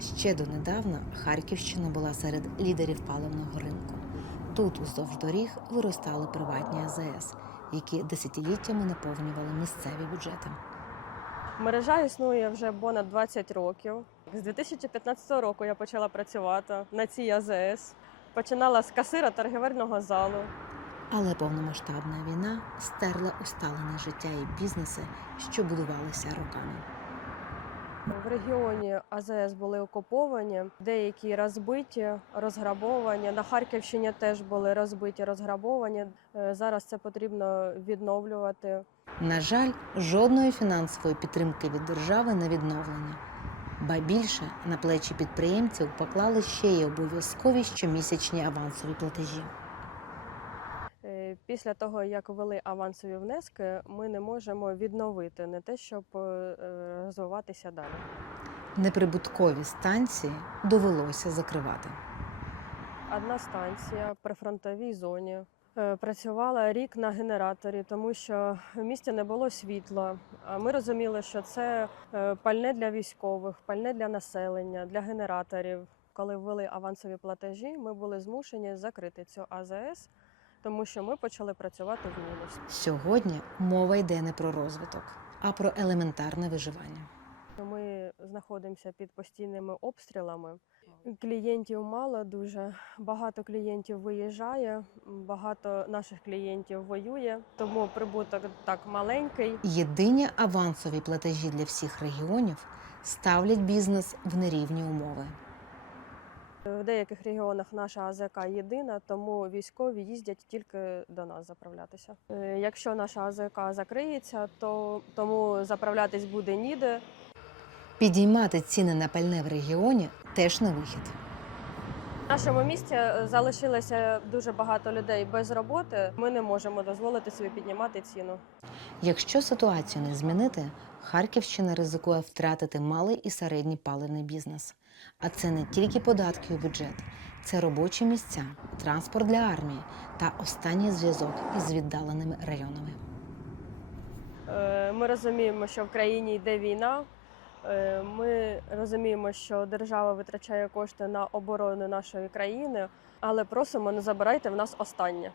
Ще донедавна Харківщина була серед лідерів паливного ринку. Тут уздовж доріг виростали приватні АЗС, які десятиліттями наповнювали місцеві бюджети. Мережа існує вже понад 20 років. З 2015 року я почала працювати на цій АЗС. Починала з касира торгівельного залу. Але повномасштабна війна стерла усталене життя і бізнеси, що будувалися роками. В регіоні АЗС були окуповані, деякі розбиті, розграбовані. На Харківщині теж були розбиті, розграбовані. Е, Зараз це потрібно відновлювати. На жаль, жодної фінансової підтримки від держави на відновлення. Ба більше на плечі підприємців поклали ще й обов'язкові щомісячні авансові платежі. Е, Після того, як ввели авансові внески, ми не можемо відновити не те, щоб е, розвиватися далі. Неприбуткові станції довелося закривати. Одна станція при фронтовій зоні. Е, Працювала рік на генераторі, тому що в місті не було світла. А ми розуміли, що це е, пальне для військових, пальне для населення, для генераторів. Коли ввели авансові платежі, ми були змушені закрити цю АЗС, тому що ми почали працювати в мінус. Сьогодні мова йде не про розвиток, а про елементарне виживання. Ми знаходимося під постійними обстрілами. Клієнтів мало дуже. Багато клієнтів виїжджає, багато наших клієнтів воює, тому прибуток так маленький. Єдині авансові платежі для всіх регіонів ставлять бізнес в нерівні умови. В деяких регіонах наша АЗК єдина, тому військові їздять тільки до нас заправлятися. Е, Якщо наша АЗК закриється, то тому заправлятись буде ніде. Підіймати ціни на пальне в регіоні теж не вихід. В нашому місті е, залишилося дуже багато людей без роботи. Ми не можемо дозволити собі піднімати ціну. Якщо ситуацію не змінити, Харківщина ризикує втратити малий і середній паливний бізнес. А це не тільки податки у бюджет, це робочі місця, транспорт для армії та останній зв'язок із віддаленими районами. Е, Ми розуміємо, що в країні йде війна. Е, Ми розуміємо, що держава витрачає кошти на оборону нашої країни, але просимо не забирайте в нас останнє.